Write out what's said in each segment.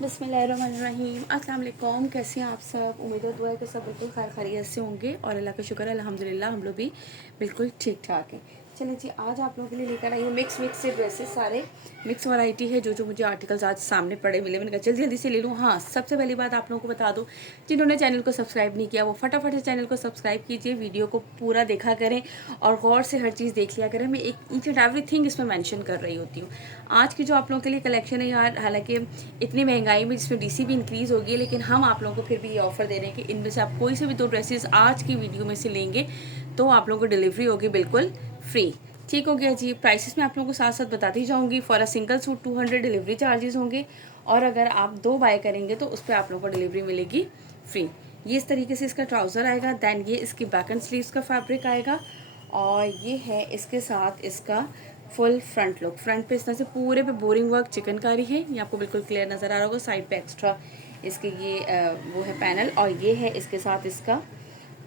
बिस्मिल्लाहिर्रहमानिर्रहीम। अस्सलाम वालेकुम। कैसे हैं आप सब? उम्मीद है दुआ है कि सब बिल्कुल खैर खैरियत से होंगे और अल्लाह का शुक्र है अल्हम्दुलिल्लाह हम लोग भी बिल्कुल ठीक ठाक हैं। चलिए जी, आज आप लोगों के लिए लेकर आई हूँ मिक्स से ड्रेसेस, सारे मिक्स वैरायटी है। जो मुझे आर्टिकल्स आज सामने पड़े मिले, मैंने कहा जल्दी जल्दी से ले लूँ। हाँ, सबसे पहली बात आप लोगों को बता दूँ, जिन्होंने चैनल को सब्सक्राइब नहीं किया वो फटाफट से चैनल को सब्सक्राइब कीजिए, वीडियो को पूरा देखा करें और गौर से हर चीज़ देख लिया करें। मैं एक ईच एंड एवरीथिंग इसमें मेंशन कर रही होती हूँ। आज की जो आप लोगों के लिए कलेक्शन है यार, हालांकि इतनी महंगाई में जिसमें डीसी भी इंक्रीज़ होगी, लेकिन हम आप लोगों को फिर भी ये ऑफर दे रहे हैं कि इनमें से आप कोई से भी 2 ड्रेसेस आज की वीडियो में से लेंगे तो आप लोगों को डिलीवरी होगी बिल्कुल फ्री। ठीक हो गया जी। प्राइसेस मैं आप लोगों को साथ साथ बताती जाऊंगी। For a single suit 200 delivery charges होंगे और अगर आप 2 बाय करेंगे तो उस पर आप लोगों को डिलीवरी मिलेगी फ्री। ये इस तरीके से इसका ट्राउज़र आएगा। देन ये इसकी बैक एंड स्लीव्स का फैब्रिक आएगा और ये है इसके साथ इसका फुल फ्रंट लुक। फ्रंट पे इस तरह से पूरे पे बोरिंग वर्क चिकनकारी है, ये आपको बिल्कुल क्लियर नज़र आ रहा होगा। साइड पे एक्स्ट्रा इसके ये वो है पैनल और ये है इसके साथ इसका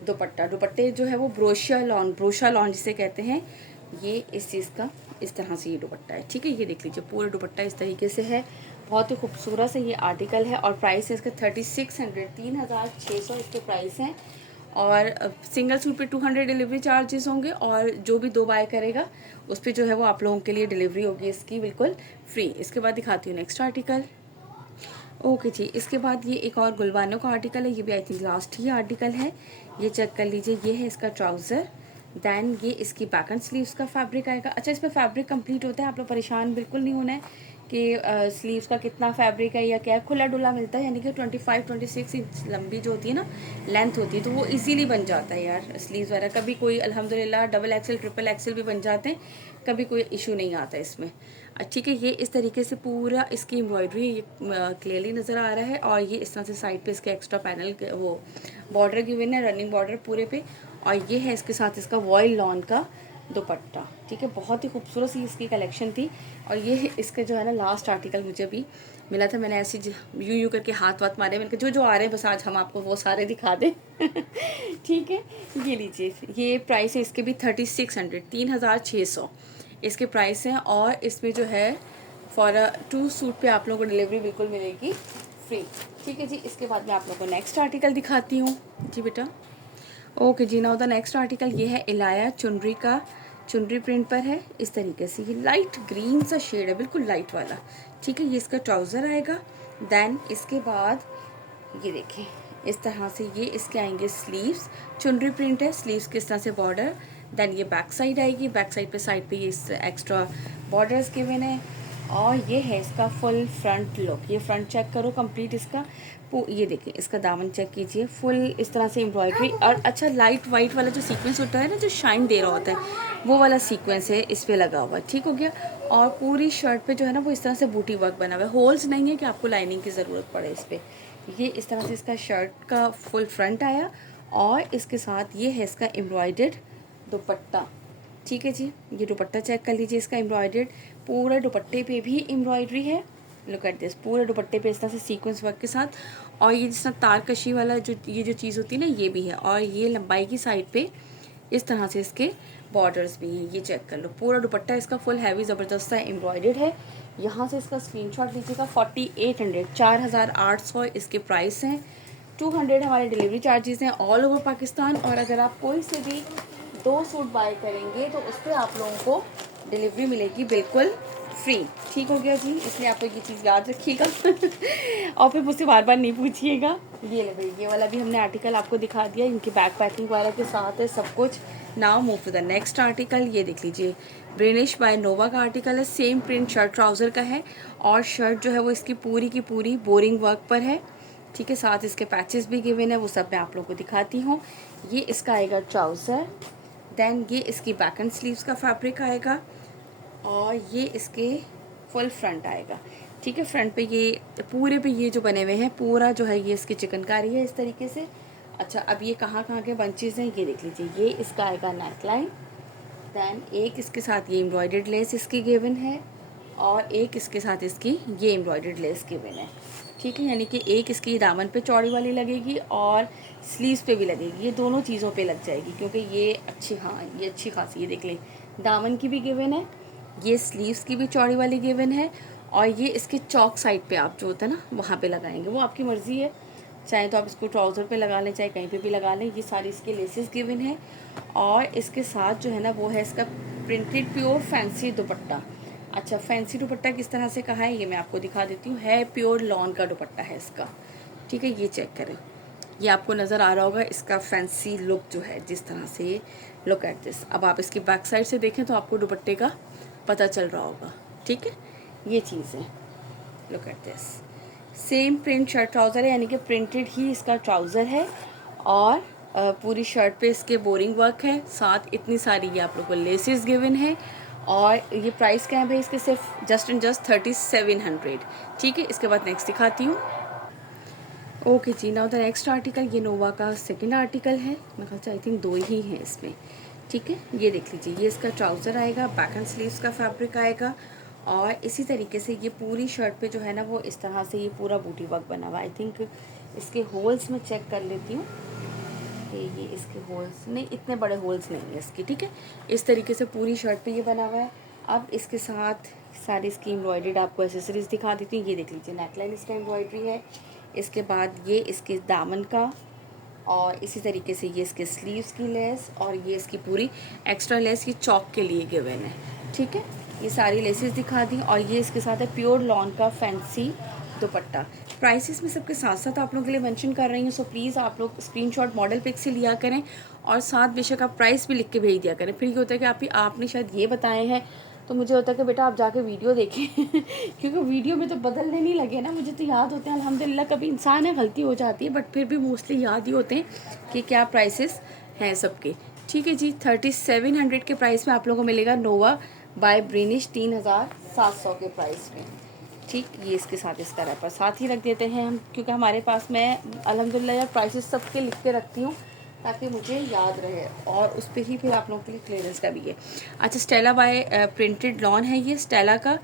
दुपट्टा। दुपट्टे जो है वो ब्रोशा लॉन जिसे कहते हैं, ये इस चीज़ का इस तरह से ये दुपट्टा है। ठीक है, ये देख लीजिए पूरा दुपट्टा इस तरीके से है, बहुत ही खूबसूरत से ये आर्टिकल है और प्राइस है इसका 3600, 3600 इसके प्राइस हैं। और सिंगल सूट पे 200 डिलीवरी चार्जेस होंगे और जो भी 2 बाय करेगा उस पर जो है वो आप लोगों के लिए डिलीवरी होगी इसकी बिल्कुल फ्री। इसके बाद दिखाती हूँ नेक्स्ट आर्टिकल। ओके जी, इसके बाद ये एक और गुलबानों का आर्टिकल है, ये भी I think last he article है। ये चेक कर लीजिए, ये है इसका ट्राउज़र। देन ये इसकी बैक एंड स्लीव्स का फैब्रिक आएगा। अच्छा, इसमें फैब्रिक कंप्लीट होता है, आप लोग परेशान बिल्कुल नहीं होना है कि स्लीव्स का कितना फैब्रिक है या क्या। खुला डुला मिलता है, यानी कि 25-26 इंच लंबी जो होती है ना लेंथ होती है, तो वो इजीली बन जाता है यार स्लीव्स वगैरह। कभी कोई अल्हम्दुलिल्लाह डबल एक्सल ट्रिपल एक्सल भी बन जाते हैं, कभी कोई इशू नहीं आता इसमें। ठीक है, ये इस तरीके से पूरा इसकी एम्ब्रॉयडरी क्लियरली नज़र आ रहा है और ये इस तरह से साइड पे इसके एक्स्ट्रा पैनल वो बॉर्डर गिवन है, रनिंग बॉर्डर पूरे पे। और ये है इसके साथ इसका वॉयल लॉन का दुपट्टा। ठीक है, बहुत ही खूबसूरत सी इसकी कलेक्शन थी। और ये इसका जो है ना लास्ट आर्टिकल मुझे भी मिला था, मैंने ऐसे यू करके हाथ वाथ मारे, मैंने कहा जो आ रहे हैं बस आज हम आपको वो सारे दिखा दें। ठीक है, ये लीजिए, ये प्राइस है इसके भी 3600, 3600 इसके प्राइस हैं। और इसमें जो है फॉर 2 सूट पे आप लोगों को डिलीवरी बिल्कुल मिलेगी फ्री। ठीक है जी, इसके बाद मैं आप लोगों को नेक्स्ट आर्टिकल दिखाती हूँ। जी बेटा। ओके जी, नाउ द नेक्स्ट आर्टिकल ये है इलाया चुनरी का, चुनरी प्रिंट पर है इस तरीके से। ये लाइट ग्रीन सा शेड है, बिल्कुल लाइट वाला। ठीक है, ये इसका ट्राउज़र आएगा। देन इसके बाद ये देखिए इस तरह से ये इसके आएंगे स्लीव्स, चुनरी प्रिंट है, स्लीव्स के इस तरह से बॉर्डर। देन ये बैक साइड आएगी, बैक साइड पे ये एक्स्ट्रा बॉर्डर्स गिवन है। और ये है इसका फुल फ्रंट लुक। ये फ्रंट चेक करो कंप्लीट इसका, ये देखिए इसका दामन चेक कीजिए, फुल इस तरह से एम्ब्रॉयडरी। और अच्छा लाइट वाइट वाला जो सीक्वेंस होता है ना, जो शाइन दे रहा होता है, वो वाला सीक्वेंस है इस पर लगा हुआ। ठीक हो गया। और पूरी शर्ट पे जो है ना वो इस तरह से बूटी वर्क बना हुआ है, होल्स नहीं है कि आपको लाइनिंग की ज़रूरत पड़े इस पर। ये इस तरह से इसका शर्ट का फुल फ्रंट आया और इसके साथ ये है इसका एम्ब्रॉयडर्ड दुपट्टा। ठीक है जी, ये दुपट्टा चेक कर लीजिए इसका एम्ब्रॉयडर्ड, पूरे दुपट्टे पे भी एम्ब्रॉयडरी है। लुक एट दिस, पूरे दुपट्टे पे इस तरह से सीक्वेंस वर्क के साथ। और ये जिस तरह तार कशी वाला ये जो चीज़ होती है ना, ये भी है। और ये लंबाई की साइड पे इस तरह से इसके बॉर्डर्स भी हैं, ये चेक कर लो। पूरा दुपट्टा इसका फुल हैवी ज़बरदस्त सा एम्ब्रॉयडर्ड है। यहाँ से इसका स्क्रीनशॉट लीजिएगा। 4800, 4800 इसके प्राइस हैं। 200 हमारे डिलीवरी चार्जेस हैं ऑल ओवर पाकिस्तान। और अगर आप कोई से भी 2 सूट बाय करेंगे तो उस पर आप लोगों को डिलीवरी मिलेगी बिल्कुल फ्री। ठीक हो गया जी, इसलिए आप लोग ये चीज़ याद रखिएगा और फिर मुझसे बार बार नहीं पूछिएगा। ये ले भाई, ये वाला भी हमने आर्टिकल आपको दिखा दिया, इनकी बैक पैकिंग वाला के साथ है सब कुछ। Now move to the next article. ये देख लीजिए, ब्रिनिश बाय नोवा का आर्टिकल है, सेम प्रिंट शर्ट ट्राउज़र का है और शर्ट जो है वो इसकी पूरी की पूरी बोरिंग वर्क पर है। ठीक है, साथ इसके पैचेस भी गिवन है, वो सब मैं आप लोगों को दिखाती हूँ। ये इसका आएगा ट्राउज़र। देन ये इसकी बैक एंड स्लीव्स का फैब्रिक आएगा और ये इसके फुल फ्रंट आएगा। ठीक है, फ्रंट पे ये पूरे पे ये जो बने हुए हैं पूरा जो है ये इसकी चिकनकारी है इस तरीके से। अच्छा, अब ये कहाँ कहाँ के बंचेस हैं ये देख लीजिए। ये इसका आएगा नेक लाइन। देन एक इसके साथ ये एम्ब्रॉयडर्ड लेस इसकी गिवन है और एक इसके साथ इसकी ये एम्ब्रॉयडर्ड लेस गिवन है। ठीक है, यानी कि एक इसकी दामन पे चौड़ी वाली लगेगी और स्लीव्स पे भी लगेगी, ये दोनों चीज़ों पे लग जाएगी क्योंकि ये अच्छी, हाँ ये अच्छी खासी, ये देख लें दामन की भी गिवन है, ये स्लीव्स की भी चौड़ी वाली गिवन है और ये इसके चौक साइड पे आप जो होता है ना वहाँ पे लगाएंगे, वो आपकी मर्ज़ी है, चाहे तो आप इसको ट्राउज़र पे लगा लें, चाहे कहीं पे भी लगा लें। ये सारी इसके लेसेस गिवन है और इसके साथ जो है ना वो है इसका प्रिंटेड प्योर फैंसी दुपट्टा। अच्छा, फैंसी दुपट्टा किस तरह से कहा है ये मैं आपको दिखा देती हूँ। है प्योर लॉन का दुपट्टा है इसका, ठीक है। ये चेक करें, ये आपको नज़र आ रहा होगा इसका फैंसी लुक जो है, जिस तरह से ये लुक एट दिस। अब आप इसकी बैक साइड से देखें तो आपको दुपट्टे का पता चल रहा होगा, ठीक है। ये चीज़ है, look at this. Same print shirt trouser है, यानी कि प्रिंटेड ही इसका ट्राउज़र है और पूरी शर्ट पे इसके बोरिंग वर्क है, साथ इतनी सारी ये आप लोग को लेसेस गिवन है। और ये प्राइस क्या है भाई इसके, सिर्फ जस्ट एंड जस्ट 3700, ठीक है। इसके बाद नेक्स्ट दिखाती हूँ। ओके जी, नाउ द नेक्स्ट आर्टिकल, ये नोवा का सेकंड आर्टिकल है। मेरे ख्याल से आई थिंक 2 ही हैं इसमें, ठीक है। ये देख लीजिए, ये इसका ट्राउज़र आएगा, बैक एंड स्लीव्स का फैब्रिक आएगा और इसी तरीके से ये पूरी शर्ट पे जो है ना वो इस तरह से ये पूरा बूटी वर्क बना हुआ है। आई थिंक इसके होल्स में चेक कर लेती हूँ कि ये इसके होल्स नहीं, इतने बड़े होल्स नहीं है इसकी, ठीक है। इस तरीके से पूरी शर्ट पे ये बना हुआ है। अब इसके साथ सारी इसकी एम्ब्रॉयडर्ड आपको एसेसरीज दिखा देती हूँ। ये देख लीजिए, नेकलाइन इसका एम्ब्रॉयडरी है, इसके बाद ये इसके दामन का और इसी तरीके से ये इसके स्लीव्स की लेस और ये इसकी पूरी एक्स्ट्रा लेस ये चौक के लिए गिवन है, ठीक है। ये सारी लेसेस दिखा दी और ये इसके साथ है प्योर लॉन का फैंसी दुपट्टा। प्राइसेस में सबके साथ साथ आप लोगों के लिए मेंशन कर रही हूँ, सो प्लीज़ आप लोग स्क्रीनशॉट मॉडल पिक से लिया करें और साथ बेशक आप प्राइस भी लिख के भेज दिया करें। फिर ये होता है कि आपने शायद ये बताए हैं तो मुझे होता है कि बेटा आप जाके वीडियो देखें क्योंकि वीडियो में तो बदलने नहीं लगे ना, मुझे तो याद होते हैं अल्हम्दुलिल्लाह। कभी इंसान है गलती हो जाती है बट फिर भी मोस्टली याद ही होते हैं कि क्या प्राइसेस हैं सबके, ठीक है जी। 3700 के प्राइस में आप लोगों को मिलेगा नोवा बाय ब्रिनिश 3700 के प्राइस में, ठीक। ये इसके साथ इसका रैपर साथ ही रख देते हैं हम, क्योंकि हमारे पास मैं अल्हम्दुलिल्लाह यार प्राइसेस सबके लिख के रखती हूँ ताकि मुझे याद रहे और उस पर ही फिर आप लोगों के लिए क्लियरेंस का भी है। अच्छा, स्टेला बाय प्रिंटेड लॉन है ये, स्टेला का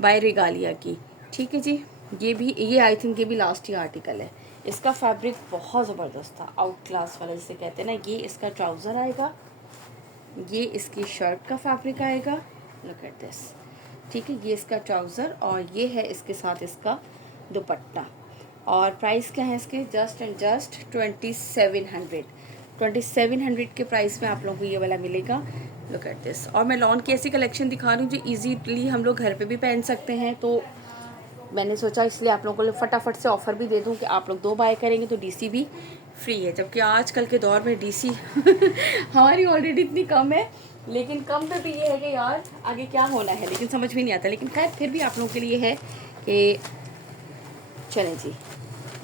बाय रेगालिया की, ठीक है जी। ये आई थिंक ये भी लास्ट ही आर्टिकल है। इसका फैब्रिक बहुत ज़बरदस्त था, आउट क्लास वाला जिसे कहते हैं ना। ये इसका ट्राउज़र आएगा, ये इसकी शर्ट का फैब्रिक आएगा, लुक एट दिस, ठीक है। ये इसका ट्राउज़र और ये है इसके साथ इसका दुपट्टा। और प्राइस क्या है इसके, जस्ट एंड जस्ट 2700 के प्राइस में आप लोगों को ये वाला मिलेगा, लुक एट दिस। और मैं लॉन की ऐसी कलेक्शन दिखा रही हूँ जो ईजीली हम लोग घर पे भी पहन सकते हैं, तो मैंने सोचा इसलिए आप लोगों को फटाफट से ऑफ़र भी दे दूँ कि आप लोग 2 बाय करेंगे तो डीसी भी फ्री है। जबकि आजकल के दौर में डीसी हमारी ऑलरेडी इतनी कम है, लेकिन कम पे भी ये है कि यार आगे क्या होना है, लेकिन समझ में नहीं आता। लेकिन खैर फिर भी आप लोगों के लिए है कि चलें जी,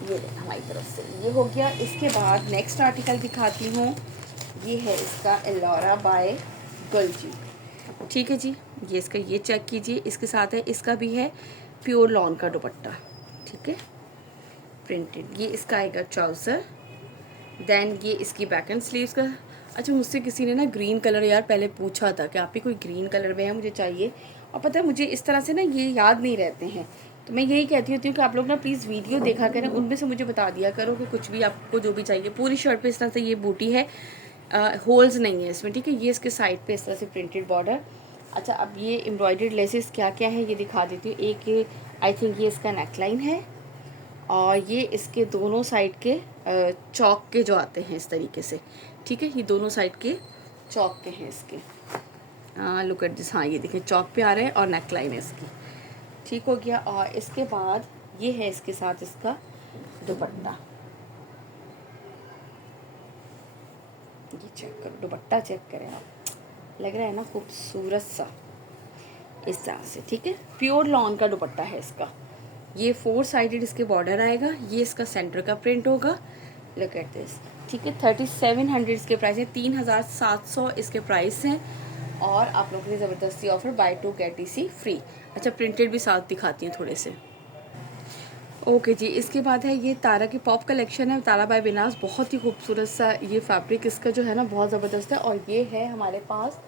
ये हमारी तरफ से ये हो गया। इसके बाद नेक्स्ट आर्टिकल दिखाती हूँ, ये है इसका एलोरा बाय गुलजी, ठीक है जी। ये इसका ये चेक कीजिए, इसके साथ है इसका भी है प्योर लॉन का दुपट्टा, ठीक है, प्रिंटेड। ये इसका आएगा ट्राउज़र, देन ये इसकी बैक एंड स्लीव्स का। अच्छा, मुझसे किसी ने ना ग्रीन कलर यार पहले पूछा था कि आप ही कोई ग्रीन कलर में है, मुझे चाहिए। और पता है मुझे इस तरह से ना ये याद नहीं रहते हैं, तो मैं यही कहती होती हूँ कि आप लोग ना प्लीज़ वीडियो देखा करें, उनमें से मुझे बता दिया करो कि कुछ भी आपको जो भी चाहिए। पूरी शर्ट पे इस तरह से ये बूटी है, होल्स नहीं है इसमें, ठीक है। ये इसके साइड पे इस तरह से प्रिंटेड बॉर्डर। अच्छा, अब ये एम्ब्रॉयडर्ड लेसेस क्या क्या है ये दिखा देती हूँ। एक आई थिंक ये इसका नेकलाइन है और ये इसके दोनों साइड के चौक के जो आते हैं इस तरीके से, ठीक है। ये दोनों साइड के चौक के हैं इसके, लुक एट दिस। हाँ, ये देखिए चौक पे आ रहे हैं और नेकलाइन है इसकी, ठीक हो गया। और इसके बाद ये है इसके साथ इसका दुपट्टा, ये चेक करो, दुपट्टा चेक करें आप, लग रहा है ना खूबसूरत सा इस तरह से, ठीक है। प्योर लॉन का दुपट्टा है इसका। ये 4 साइडेड इसके बॉर्डर आएगा, ये इसका सेंटर का प्रिंट होगा, लुक एट दिस, ठीक है। 3700 इसके प्राइस है, 3700 इसके प्राइस हैं। और आप लोगों के लिए ज़बरदस्ती ऑफर, बाय 2 गेट डीसी फ्री। अच्छा, प्रिंटेड भी साथ दिखाती हैं थोड़े से। ओके जी, इसके बाद है ये तारा की पॉप कलेक्शन है, तारा बाय बिनास। बहुत ही खूबसूरत सा ये फैब्रिक इसका जो है ना बहुत ज़बरदस्त है। और ये है हमारे पास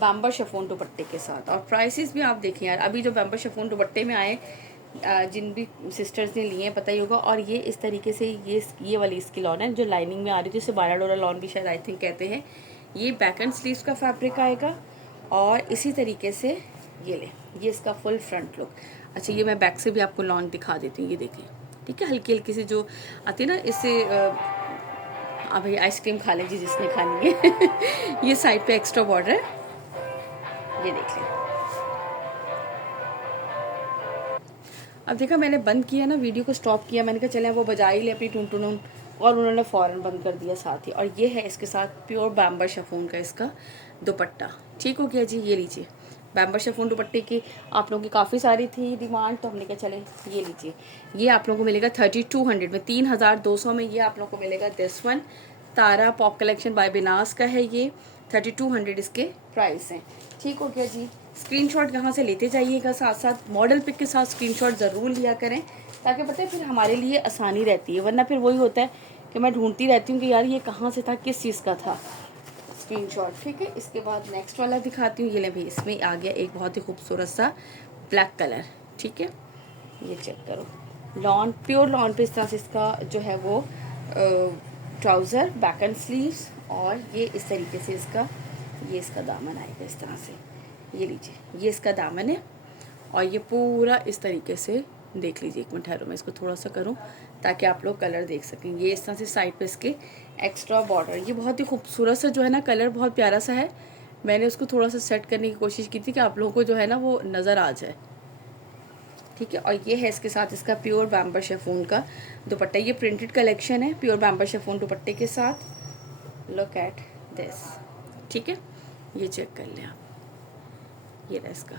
बैम्बर शिफॉन दुपट्टे के साथ। और प्राइसेस भी आप देखें यार, अभी जो बैम्बर शिफॉन दुपट्टे में आए, जिन भी सिस्टर्स ने लिए हैं पता ही होगा। और ये इस तरीके से ये वाली इसकी लॉन है जो लाइनिंग में आ रही थी, इसे 12 डॉलर लॉन भी शायद आई थिंक कहते हैं। ये बैक एंड स्लीव्स का फैब्रिक आएगा और इसी तरीके से ये इसका फुल फ्रंट लुक। अच्छा ये मैं बैक से भी आपको लॉन्ग दिखा देती हूँ, ये देखें, ठीक है, हल्की हल्की सी जो आती है ना, इससे अब भाई आइसक्रीम खा लीजिए जिसने खानी है। ये साइड पे एक्स्ट्रा बॉर्डर है, ये देख लें। अब देखा मैंने बंद किया ना, वीडियो को स्टॉप किया, मैंने कहा चले वो बजा ही ले अपनी टुन, और उन्होंने फ़ौरन बंद कर दिया साथ ही। और ये है इसके साथ प्योर बैम्बर शिफॉन का इसका दुपट्टा। ठीक हो गया जी, ये लीजिए बैम्बर शिफॉन दुपट्टे की आप लोगों की काफ़ी सारी थी डिमांड, तो हमने कहा चले ये लीजिए। ये आप लोगों को मिलेगा 3200 में, 3200 में ये आप लोगों को मिलेगा। दिस वन तारा पॉप कलेक्शन बाय बिनास का है ये, 3200 इसके प्राइस हैं। ठीक हो गया जी। स्क्रीनशॉट यहाँ से लेते जाइएगा, साथ साथ मॉडल पिक के साथ स्क्रीनशॉट ज़रूर लिया करें, ताकि पता है फिर हमारे लिए आसानी रहती है, वरना फिर वही होता है कि मैं ढूंढती रहती हूँ कि यार ये कहाँ से था, किस चीज़ का था स्क्रीनशॉट। ठीक है, इसके बाद नेक्स्ट वाला दिखाती हूँ। ये ले भाई, इसमें आ गया एक बहुत ही खूबसूरत सा ब्लैक कलर। ठीक है, ये चेक करो, लॉन प्योर लॉन पे इस तरह से इसका जो है वो ट्राउज़र, बैक एंड स्लीव्स, और ये इस तरीके से इसका ये इसका दामन आएगा इस तरह से। ये लीजिए, ये इसका दामन है, और ये पूरा इस तरीके से देख लीजिए। एक मिनट ठहरो, मैं इसको थोड़ा सा करूं ताकि आप लोग कलर देख सकें। ये इस तरह से साइड पे इसके एक्स्ट्रा बॉर्डर, ये बहुत ही खूबसूरत सा जो है ना कलर, बहुत प्यारा सा है। मैंने उसको थोड़ा सा सेट करने की कोशिश की थी कि आप लोगों को जो है ना वो नज़र आ जाए। ठीक है, और ये है इसके साथ इसका प्योर बैम्बर शिफॉन का दुपट्टा। ये प्रिंटेड कलेक्शन है प्योर बैम्बर शिफॉन दुपट्टे के साथ। Look at this. ठीक है, ये चेक कर लें आप, ये रहा इसका।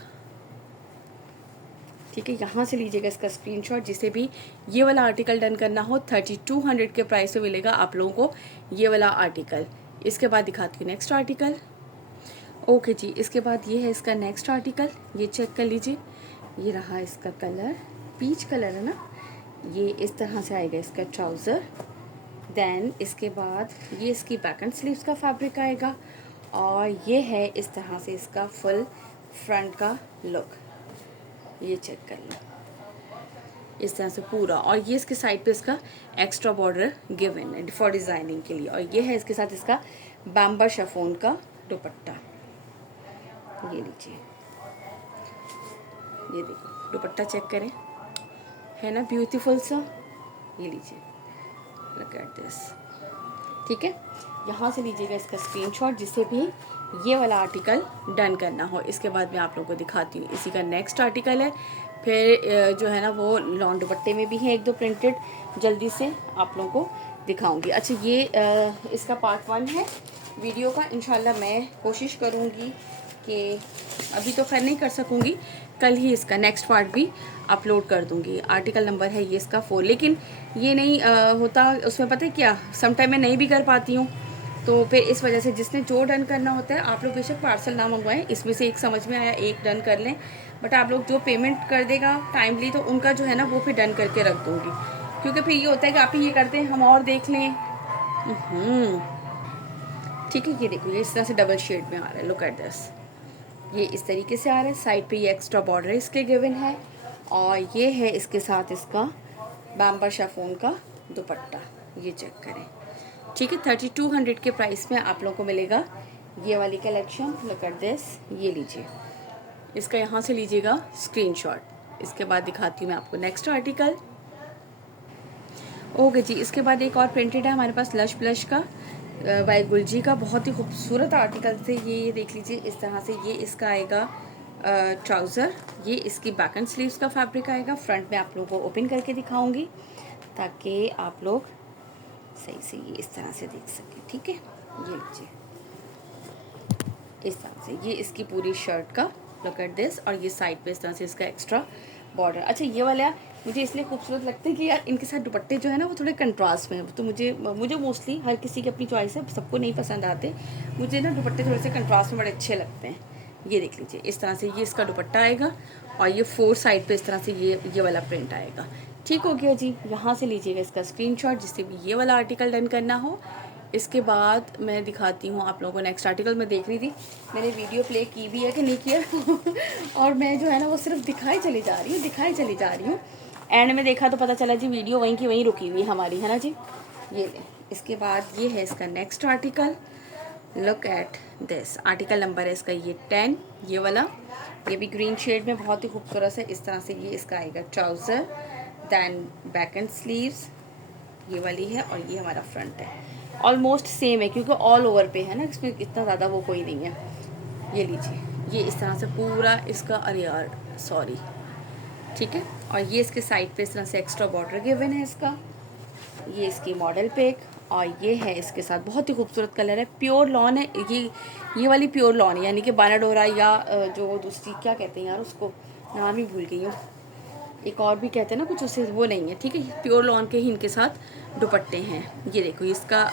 ठीक है, यहाँ से लीजिएगा इसका स्क्रीनशॉट, जिसे भी ये वाला आर्टिकल डन करना हो 3200 के प्राइस में मिलेगा आप लोगों को ये वाला आर्टिकल। इसके बाद दिखाती हूँ नेक्स्ट आर्टिकल। ओके जी, इसके बाद ये है इसका नेक्स्ट आर्टिकल, ये चेक कर लीजिए। ये रहा इसका कलर, पीच कलर है ना, ये इस तरह से आएगा इसका ट्राउज़र। देन इसके बाद ये इसकी बैक एंड स्लीव्स का फैब्रिक आएगा, और ये है इस तरह से इसका फुल फ्रंट का लुक। ये चेक कर लो इस तरह से पूरा, और ये इसके साइड पे इसका एक्स्ट्रा बॉर्डर गिवन है फॉर डिज़ाइनिंग के लिए। और ये है इसके साथ इसका बैम्बर शिफॉन का दुपट्टा। ये लीजिए, ये देखो दुपट्टा चेक करें, है ना ब्यूटीफुल सा। ये लीजिए, लुक एट दिस। ठीक है, यहाँ से लीजिएगा इसका स्क्रीनशॉट, जिससे भी ये वाला आर्टिकल डन करना हो। इसके बाद मैं आप लोगों को दिखाती हूँ, इसी का नेक्स्ट आर्टिकल है। फिर जो है ना वो लॉन दुपट्टे में भी है एक दो प्रिंटेड, जल्दी से आप लोगों को दिखाऊंगी। अच्छा, ये इसका पार्ट 1 है वीडियो का। इंशाल्लाह मैं कोशिश करूँगी कि अभी तो खैर नहीं कर सकूँगी, कल ही इसका नेक्स्ट पार्ट भी अपलोड कर दूँगी। आर्टिकल नंबर है ये इसका 4, लेकिन ये नहीं होता उसमें, पता है क्या, समटाइम मैं नहीं भी कर पाती हूँ, तो फिर इस वजह से जिसने जो डन करना होता है, आप लोग बेशक पार्सल ना मंगवाएं, इसमें से एक समझ में आया एक डन कर लें, बट आप लोग जो पेमेंट कर देगा टाइमली, तो उनका जो है ना वो फिर डन करके रख दूँगी, क्योंकि फिर ये होता है कि आप ही ये करते हैं हम और देख लें। ठीक है, ये देखो, ये इस तरह से डबल शेड में आ रहा है, लुक एट दिस। ये इस तरीके से आ रहा है, साइड पे ये एक्स्ट्रा बॉर्डर इसके गिवन है, और ये है इसके साथ इसका बैम्बर शिफॉन का दुपट्टा। ये चेक करें। ठीक है, 3200 के प्राइस में आप लोगों को मिलेगा ये वाली कलेक्शन। Look at this. ये लीजिए, इसका यहाँ से लीजिएगा स्क्रीनशॉट। इसके बाद दिखाती हूँ मैं आपको नेक्स्ट आर्टिकल। ओके जी, इसके बाद एक और प्रिंटेड है हमारे पास लश ब्लश का बाय गुलजी का, बहुत ही खूबसूरत आर्टिकल थे ये देख लीजिए इस तरह से। ये इसका आएगा ट्राउज़र, ये इसकी बैक एंड स्लीव्स का फैब्रिक आएगा। फ्रंट में आप लोगों को ओपन करके दिखाऊंगी ताकि आप लोग सही से ये इस तरह से देख सकें। ठीक है, ये लीजिए इस तरह से, ये इसकी पूरी शर्ट का लुक एट दिस, और ये साइड पे इस तरह से इसका एक्स्ट्रा बॉर्डर। अच्छा, ये वाला मुझे इसलिए खूबसूरत लगता है कि यार इनके साथ दुपट्टे जो है ना वो थोड़े कंट्रास्ट में है, तो मुझे मोस्टली, हर किसी की अपनी चॉइस है, सबको नहीं पसंद आते, मुझे ना दुपट्टे थोड़े से कंट्रास्ट में बड़े अच्छे लगते हैं। ये देख लीजिए इस तरह से ये इसका दुपट्टा आएगा, और ये 4 साइड पे इस तरह से ये वाला प्रिंट आएगा। ठीक हो गया जी, यहाँ से लीजिएगा इसका स्क्रीनशॉट, जिससे भी ये वाला आर्टिकल डन करना हो। इसके बाद मैं दिखाती हूँ आप लोगों को नेक्स्ट आर्टिकल। मैं देख रही थी मैंने वीडियो प्ले की भी है कि नहीं किया और मैं जो है ना वो सिर्फ दिखाई चली जा रही हूँ। एंड में देखा तो पता चला जी वीडियो वहीं की वहीं रुकी हुई हमारी, है ना जी। ये ले, इसके बाद ये है इसका next article. Look at this. Article number है इसका ये 10, ये वाला, ये भी ग्रीन शेड में बहुत ही खूबसूरत है। इस तरह से ये इसका आएगा trouser, then back and sleeves ये वाली है, और ये हमारा फ्रंट है। ऑलमोस्ट सेम है क्योंकि ऑल ओवर पे है ना, इसमें इतना ज़्यादा वो कोई नहीं है। ये लीजिए, ये इस तरह से पूरा इसका, अरे यार सॉरी, ठीक है। और ये इसके साइड पे इस तरह से एक्स्ट्रा बॉर्डर गिवन है इसका। ये इसकी मॉडल पिक, और ये है इसके साथ बहुत ही खूबसूरत कलर है, प्योर लॉन है ये वाली प्योर लॉन है, यानी कि बानाडोरा या जो दूसरी क्या कहते हैं यार उसको, नाम ही भूल गई हूँ, एक और भी कहते हैं ना कुछ, उससे वो नहीं है, ठीक है। प्योर लॉन के ही इनके साथ दुपट्टे हैं। ये देखो इसका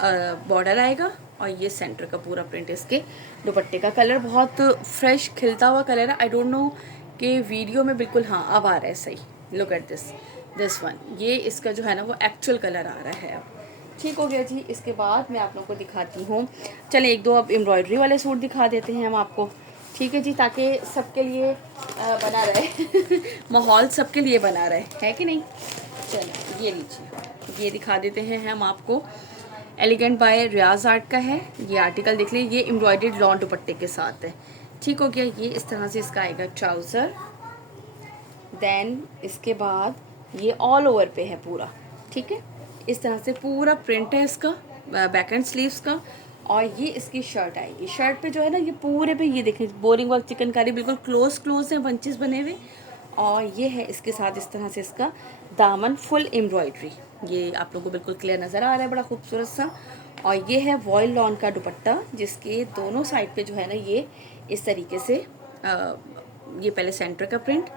बॉर्डर आएगा, और ये सेंटर का पूरा प्रिंट इसके दुपट्टे का। कलर बहुत फ्रेश खिलता हुआ कलर है। आई डोंट नो कि वीडियो में बिल्कुल, हाँ अब आ रहा है सही। लुक एट दिस वन, ये इसका जो है ना वो एक्चुअल कलर आ रहा है अब। ठीक हो गया जी। इसके बाद मैं आप लोगों को दिखाती हूँ, चले एक दो अब एम्ब्रॉयडरी वाले सूट दिखा देते हैं हम आपको, ठीक है जी, ताकि सबके लिए बना रहे माहौल सबके लिए बना रहे, है कि नहीं। चलो ये लीजिए, ये दिखा देते हैं हम आपको। एलिगेंट बाय रियाज आर्ट का है ये आर्टिकल, देख लीजिए, ये एम्ब्रॉयडर्ड लॉन दुपट्टे के साथ है। ठीक हो गया। ये इस तरह से इसका आएगा ट्राउज़र, देन इसके बाद ये ऑल ओवर पे है पूरा, ठीक है। इस तरह से पूरा प्रिंट है इसका, बैक एंड स्लीव्स का। और ये इसकी शर्ट आएगी। शर्ट पे जो है ना ये पूरे पे ये देखें बोरिंग वर्क चिकनकारी बिल्कुल क्लोज हैं, बंचेस बने हुए। और ये है इसके साथ इस तरह से इसका दामन, फुल एम्ब्रॉयडरी, ये आप लोगों को बिल्कुल क्लियर नज़र आ रहा है, बड़ा खूबसूरत सा। और ये है वॉयल लॉन का दुपट्टा, जिसके दोनों साइड पे जो है ना ये इस तरीके से ये पहले सेंटर का प्रिंट,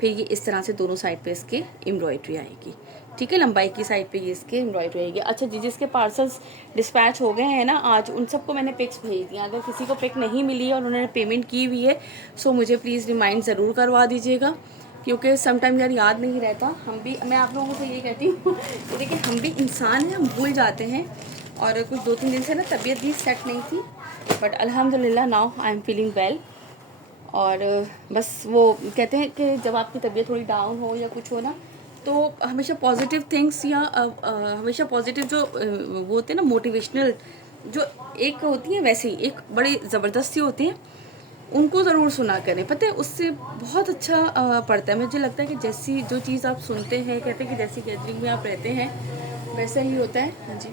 फिर ये इस तरह से दोनों साइड पे इसके एम्ब्रॉयडरी आएगी, ठीक है। लंबाई की साइड पे ये इसके एम्ब्रॉयडरी आएगी। अच्छा जी, जिसके पार्सल्स डिस्पैच हो गए हैं ना आज, उन सबको मैंने पिक्स भेज दिया। अगर किसी को पिक नहीं मिली है और उन्होंने पेमेंट की हुई है, सो मुझे प्लीज़ रिमाइंड ज़रूर करवा दीजिएगा, क्योंकि समटाइम यार याद नहीं रहता। हम भी, मैं आप लोगों से ये कहती हूँ कि देखिए हम भी इंसान हैं, हम भूल जाते हैं। और कुछ 2-3 दिन से ना तबीयत भी सेट नहीं थी, बट अल्हम्दुलिल्लाह now I am feeling well. और बस वो कहते हैं कि जब आपकी तबीयत थोड़ी डाउन हो या कुछ हो ना, तो हमेशा पॉजिटिव थिंग्स या हमेशा पॉजिटिव जो वो होते हैं ना मोटिवेशनल जो एक होती हैं, वैसे ही एक बड़े ज़बरदस्ती होते हैं, उनको ज़रूर सुना करें। पता है उससे बहुत अच्छा पड़ता है। मुझे लगता है कि जैसी जो चीज़ आप सुनते हैं, कहते हैं कि जैसी गैदरिंग में आप रहते हैं वैसा ही होता है। हाँ जी,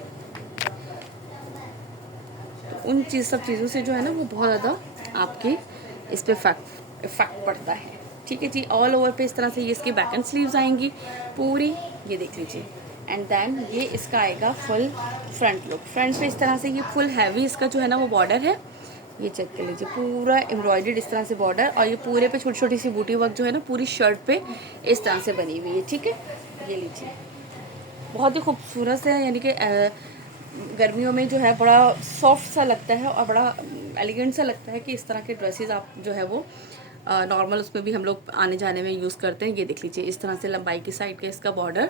तो उन सब चीज़ों से जो है ना वो बहुत ज़्यादा आपके इस पर इफेक्ट पड़ता है, ठीक है जी। ऑल ओवर पे इस तरह से ये इसकी बैक एंड स्लीव्स आएंगी पूरी, ये देख लीजिए। एंड देन ये इसका आएगा फुल फ्रंट लुक। फ्रंट पे इस तरह से ये फुल हैवी इसका जो है ना वो बॉर्डर है, ये चेक कर लीजिए, पूरा एम्ब्रॉयडर्ड इस तरह से बॉर्डर। और ये पूरे पे छोटी छोटी सी बूटी वर्क जो है ना पूरी शर्ट पे इस तरह से बनी हुई है, ठीक है। ये लीजिए, बहुत ही खूबसूरत है, यानी कि गर्मियों में जो है बड़ा सॉफ्ट सा लगता है और बड़ा एलिगेंट सा लगता है कि इस तरह के ड्रेसेस आप जो है वो नॉर्मल उसमें भी हम लोग आने जाने में यूज़ करते हैं। ये देख लीजिए, इस तरह से लंबाई की साइड का इसका बॉर्डर,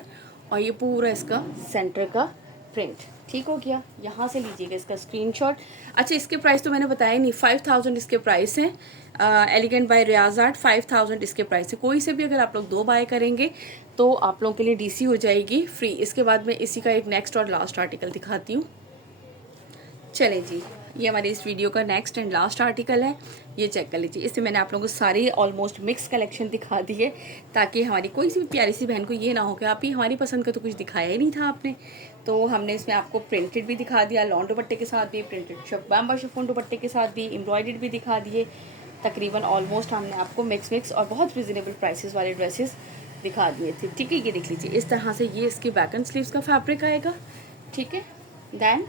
और ये पूरा इसका सेंटर का प्रिंट, ठीक हो गया। यहाँ से लीजिएगा इसका स्क्रीनशॉट। अच्छा, इसके प्राइस तो मैंने बताया नहीं, 5000 इसके प्राइस हैं। एलिगेंट बाय रियाज आर्ट 5000 इसके प्राइस है। कोई से भी अगर आप लोग 2 बाय करेंगे तो आप लोगों के लिए डीसी हो जाएगी फ्री। इसके बाद मैं इसी का एक नेक्स्ट और लास्ट आर्टिकल दिखाती हूँ। चलें जी, ये हमारी इस वीडियो का नेक्स्ट एंड लास्ट आर्टिकल है, ये चेक कर लीजिए। इससे मैंने आप लोगों को सारी ऑलमोस्ट मिक्स कलेक्शन दिखा दी है, ताकि हमारी कोई सी भी प्यारी सी बहन को ये ना हो कि आप ही हमारी पसंद का तो कुछ दिखाया ही नहीं था आपने। तो हमने इसमें आपको प्रिंटेड भी दिखा दिया, लॉन दुपट्टे के साथ भी, प्रिंटेड बैम्बा शिफॉन दुपट्टे के साथ भी, एम्ब्रॉयडर्ड भी दिखा दिए। तकरीबन ऑलमोस्ट हमने आपको मिक्स और बहुत रिजनेबल प्राइसेस वाले ड्रेसेस दिखा दिए थे, ठीक है। ये देख लीजिए, इस तरह से ये इसके बैक एंड स्लीव्स का फैब्रिक आएगा, ठीक है। देन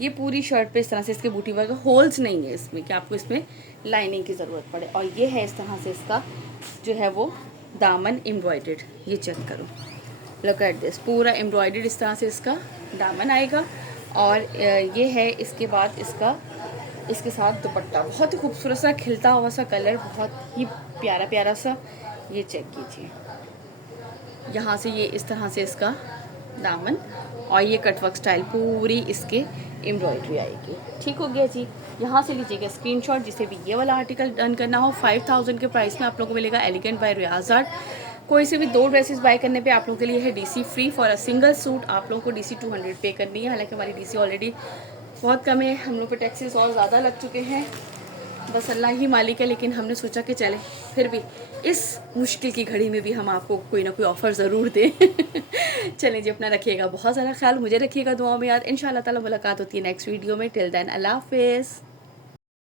ये पूरी शर्ट पे इस तरह से इसके बूटी वर्क, होल्स नहीं है इसमें कि आपको इसमें लाइनिंग की ज़रूरत पड़े। और ये है इस तरह से इसका जो है वो दामन एम्ब्रॉयडर्ड, ये चेक करो, लुक एट दिस, पूरा एम्ब्रॉयडर्ड इस तरह से इसका दामन आएगा। और ये है इसके बाद इसका इसके साथ दुपट्टा, बहुत ही खूबसूरत सा खिलता हुआ सा कलर, बहुत ही प्यारा प्यारा सा, ये चेक कीजिए। यहाँ से ये इस तरह से इसका दामन, और ये कटवर्क स्टाइल पूरी इसके एम्ब्रॉयडरी आएगी, ठीक हो गया जी। यहाँ से लीजिएगा स्क्रीनशॉट, जिसे भी ये वाला आर्टिकल डन करना हो। 5000 के प्राइस में आप लोगों को मिलेगा एलिगेंट बाय रियाज आर्ट। कोई से भी 2 ड्रेसेस बाय करने पे आप लोगों के लिए है DC free. For a single suit आप लोगों को डीसी 200 पे करनी है। हालांकि हमारी डीसी ऑलरेडी बहुत कम है, हम लोग पे टैक्सेस और ज़्यादा लग चुके हैं। बस अल्लाह ही मालिक है, लेकिन हमने सोचा कि चले फिर भी इस मुश्किल की घड़ी में भी हम आपको कोई ना कोई ऑफ़र ज़रूर दें। चलें जी, अपना रखिएगा बहुत ज़्यादा ख्याल, मुझे रखिएगा दुआओं में याद। इंशाअल्लाह ताला मुलाकात होती है नेक्स्ट वीडियो में। टिल देन अल्लाह हाफ़िज़।